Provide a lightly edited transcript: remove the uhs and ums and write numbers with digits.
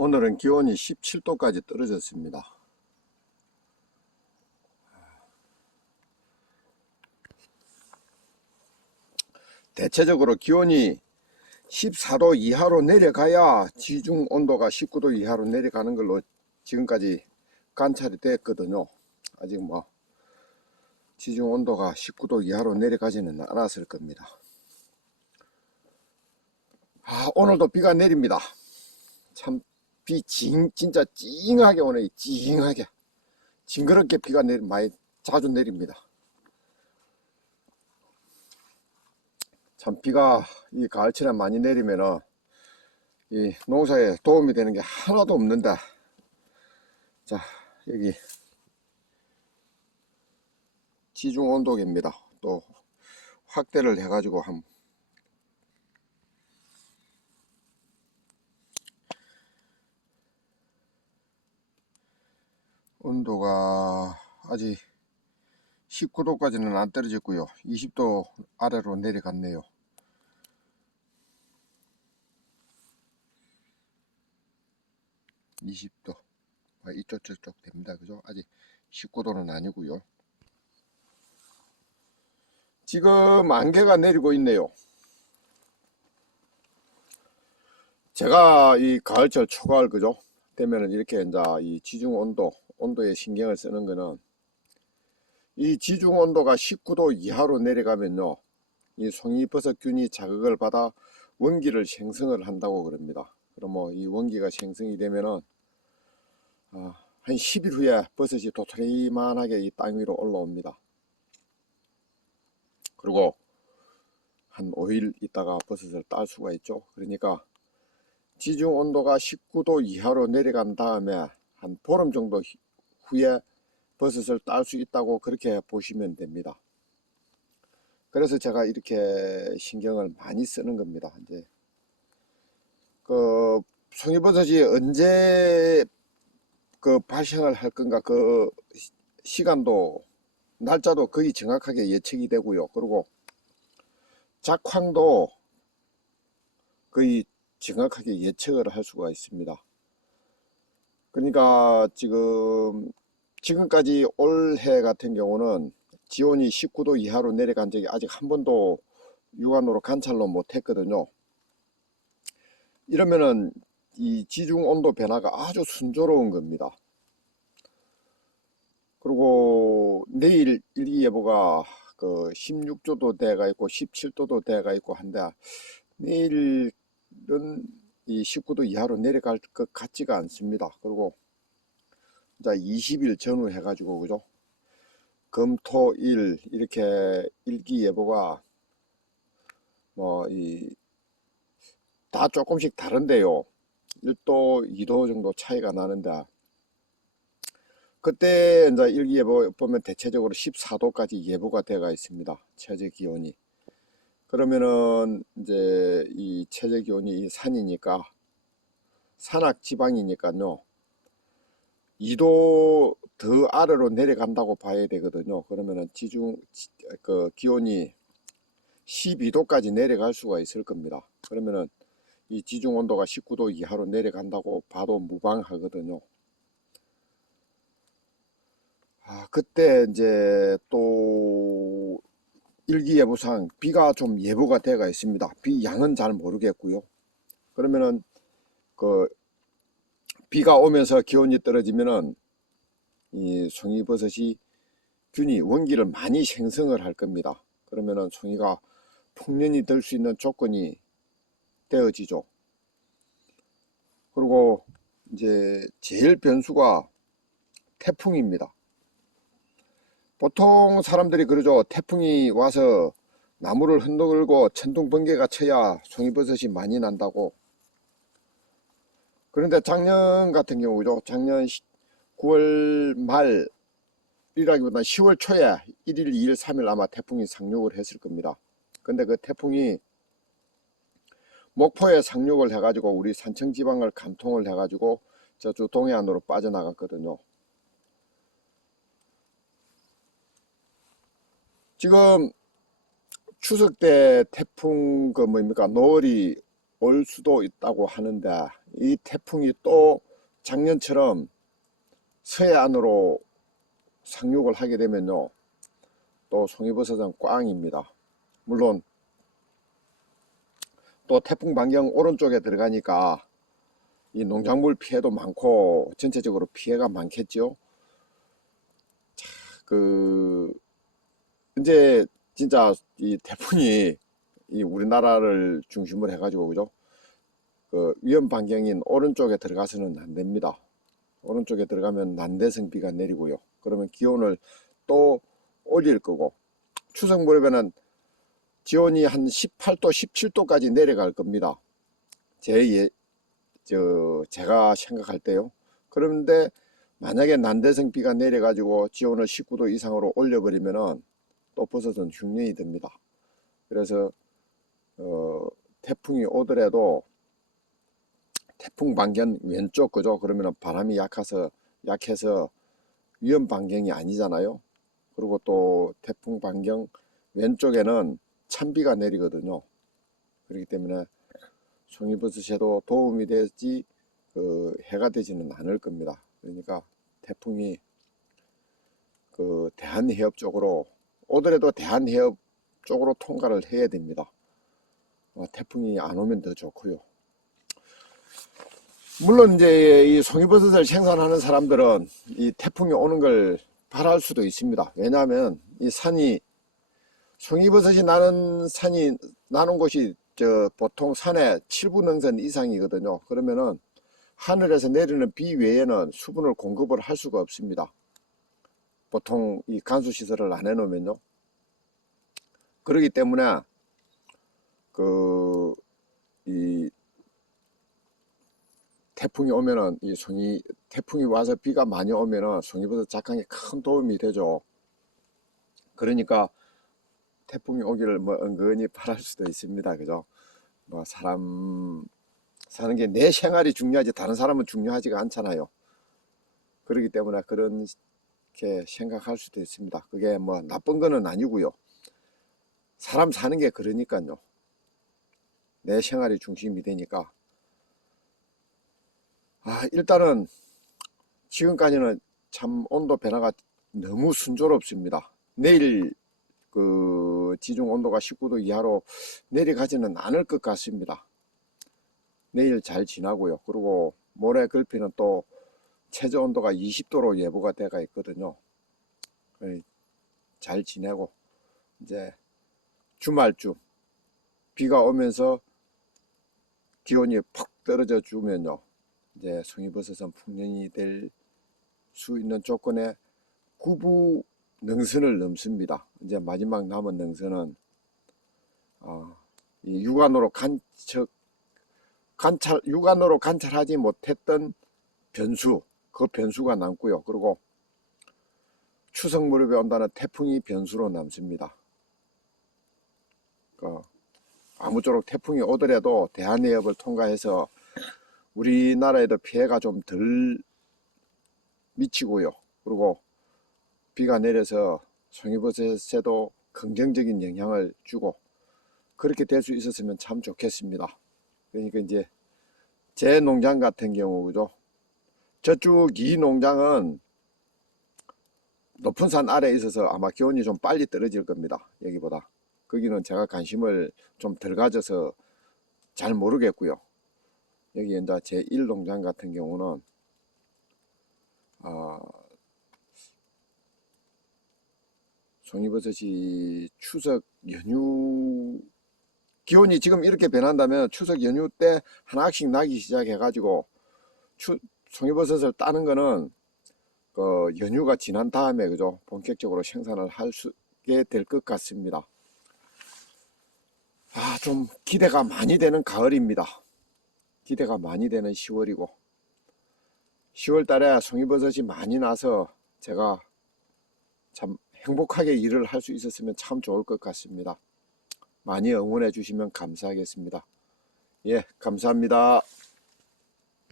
오늘은 기온이 17도까지 떨어졌습니다. 대체적으로 기온이 14도 이하로 내려가야 지중 온도가 19도 이하로 내려가는 걸로 지금까지 관찰이 됐거든요. 아직 지중 온도가 19도 이하로 내려가지는 않았을 겁니다. 오늘도 비가 내립니다. 참 진짜 찡하게 오네. 찡하게 징그럽게 비가 많이 자주 내립니다. 참 비가 이 가을철에 많이 내리면은 이 농사에 도움이 되는 게 하나도 없는데, 자, 여기 지중 온도계입니다. 또 확대를 해가지고 온도가 아직 19도까지는 안 떨어졌고요. 20도 아래로 내려갔네요. 이쪽 저쪽 됩니다. 그죠? 아직 19도는 아니고요. 지금 안개가 내리고 있네요. 제가 이 가을철 초가을 그죠? 되면은 이렇게 이제 이 지중 온도에 신경을 쓰는 거는, 이 지중 온도가 19도 이하로 내려가면요, 이 송이버섯균이 자극을 받아 원기를 생성을 한다고 그럽니다. 그럼 이 원기가 생성이 되면은 한 10일 후에 버섯이 도토리만하게 이 땅 위로 올라옵니다. 그리고 한 5일 있다가 버섯을 딸 수가 있죠. 그러니까 지중 온도가 19도 이하로 내려간 다음에 한 보름 정도 후에 버섯을 딸 수 있다고 그렇게 보시면 됩니다. 그래서 제가 이렇게 신경을 많이 쓰는 겁니다. 이제 그 송이버섯이 언제 발생을 할 건가, 그 시간도 날짜도 거의 정확하게 예측이 되고요. 그리고 작황도 거의 정확하게 예측을 할 수가 있습니다. 그러니까 지금까지 올해 같은 경우는 지온이 19도 이하로 내려간 적이 아직 한 번도 육안으로 관찰로 못했거든요. 이러면은 이 지중 온도 변화가 아주 순조로운 겁니다. 그리고 내일 일기예보가 그 16도도 돼가 있고 17도도 돼가 있고 한데, 내일은 이 19도 이하로 내려갈 것 같지가 않습니다. 그리고 이제 20일 전후 해가지고 그죠? 금, 토, 일 이렇게 일기예보가 다 조금씩 다른데요. 1도, 2도 정도 차이가 나는데, 그때 이제 일기예보 보면 대체적으로 14도까지 예보가 되어 있습니다. 최저 기온이. 그러면은 이제 이 최저 기온이 이 산이니까, 산악 지방이니까요, 2도 더 아래로 내려간다고 봐야 되거든요. 그러면은 그 기온이 12도까지 내려갈 수가 있을 겁니다. 그러면은 이 지중 온도가 19도 이하로 내려간다고 봐도 무방하거든요. 그때 이제 또 일기예보상 비가 좀 예보가 되어 있습니다. 비 양은 잘 모르겠고요. 그러면은 그 비가 오면서 기온이 떨어지면은 이 송이버섯이 원기를 많이 생성을 할 겁니다. 그러면은 송이가 풍년이 될 수 있는 조건이 되어지죠. 그리고 이제 제일 변수가 태풍입니다. 보통 사람들이 그러죠. 태풍이 와서 나무를 흔들고 천둥 번개가 쳐야 송이버섯이 많이 난다고. 그런데 작년 같은 경우죠. 작년 9월 말이라기보다 10월 초에 1일, 2일, 3일 아마 태풍이 상륙을 했을 겁니다. 근데 그 태풍이 목포에 상륙을 해가지고 우리 산청지방을 관통을 해가지고 저쪽 동해안으로 빠져나갔거든요. 지금 추석 때 태풍 노을이 올 수도 있다고 하는데, 이 태풍이 또 작년처럼 서해안으로 상륙을 하게 되면요, 또 송이버섯은 꽝입니다. 물론 또 태풍 반경 오른쪽에 들어가니까 이 농작물 피해도 많고 전체적으로 피해가 많겠죠. 그 이제 진짜 이 태풍이 이 우리나라를 중심으로 해가지고 그죠? 그 위험 반경인 오른쪽에 들어가서는 안 됩니다. 오른쪽에 들어가면 난대성 비가 내리고요. 그러면 기온을 또 올릴 거고, 추석 무렵에는 기온이 한 18도, 17도까지 내려갈 겁니다. 제가 생각할 때요. 그런데 만약에 난대성 비가 내려가지고 기온을 19도 이상으로 올려버리면은 또 버섯은 흉년이 됩니다. 그래서 태풍이 오더라도 태풍 반경 왼쪽 그죠? 그러면은 바람이 약해서 위험 반경이 아니잖아요. 그리고 또 태풍 반경 왼쪽에는 찬비가 내리거든요. 그렇기 때문에 송이버섯에도 도움이 되지 해가 되지는 않을 겁니다. 그러니까 태풍이 그 대한해협 쪽으로 오더라도 대한해협 쪽으로 통과를 해야 됩니다. 태풍이 안 오면 더 좋고요. 물론 이제 이 송이버섯을 생산하는 사람들은 이 태풍이 오는 걸 바랄 수도 있습니다. 왜냐하면 이 산이 송이버섯이 나는 곳이 보통 산의 7분 능선 이상이거든요. 그러면은 하늘에서 내리는 비 외에는 수분을 공급을 할 수가 없습니다. 보통 이 간수시설을 안 해놓으면요. 그렇기 때문에 이 태풍이 오면은 태풍이 와서 비가 많이 오면은 송이버섯 작황에 큰 도움이 되죠. 그러니까 태풍이 오기를 뭐 은근히 바랄 수도 있습니다. 그죠? 뭐 사람 사는 게 내 생활이 중요하지 다른 사람은 중요하지가 않잖아요. 그렇기 때문에 그렇게 생각할 수도 있습니다. 그게 뭐 나쁜 거는 아니고요. 사람 사는 게 그러니까요. 내 생활이 중심이 되니까. 일단은 지금까지는 참 온도 변화가 너무 순조롭습니다. 내일 지중 온도가 19도 이하로 내려가지는 않을 것 같습니다. 내일 잘 지나고요. 그리고 모레 글피는 또 최저 온도가 20도로 예보가 되어 있거든요. 잘 지내고 이제 주말쯤 비가 오면서 기온이 퍽 떨어져 주면요. 이제 송이버섯은 풍년이 될 수 있는 조건에 구부 능선을 넘습니다. 이제 마지막 남은 능선은 이 육안으로 관찰하지 못했던 그 변수가 남고요. 그리고 추석 무렵에 온다는 태풍이 변수로 남습니다. 아무쪼록 태풍이 오더라도 대한해협을 통과해서 우리나라에도 피해가 좀 덜 미치고요. 그리고 비가 내려서 송이버섯에도 긍정적인 영향을 주고 그렇게 될 수 있었으면 참 좋겠습니다. 그러니까 이제 제 농장 같은 경우 그죠? 저쪽 이 농장은 높은 산 아래에 있어서 아마 기온이 좀 빨리 떨어질 겁니다. 여기보다. 거기는 제가 관심을 좀 덜 가져서 잘 모르겠고요. 여기 이제 제1 농장 같은 경우는 송이버섯이 추석 연휴 기온이 지금 이렇게 변한다면 추석 연휴 때 하나씩 나기 시작해 가지고 송이버섯을 따는 거는 연휴가 지난 다음에 그죠 본격적으로 생산을 하게 될 것 같습니다. 좀 기대가 많이 되는 가을입니다. 기대가 많이 되는 10월이고 10월 달에 송이버섯이 많이 나서 제가 참 행복하게 일을 할 수 있었으면 참 좋을 것 같습니다. 많이 응원해 주시면 감사하겠습니다. 예, 감사합니다.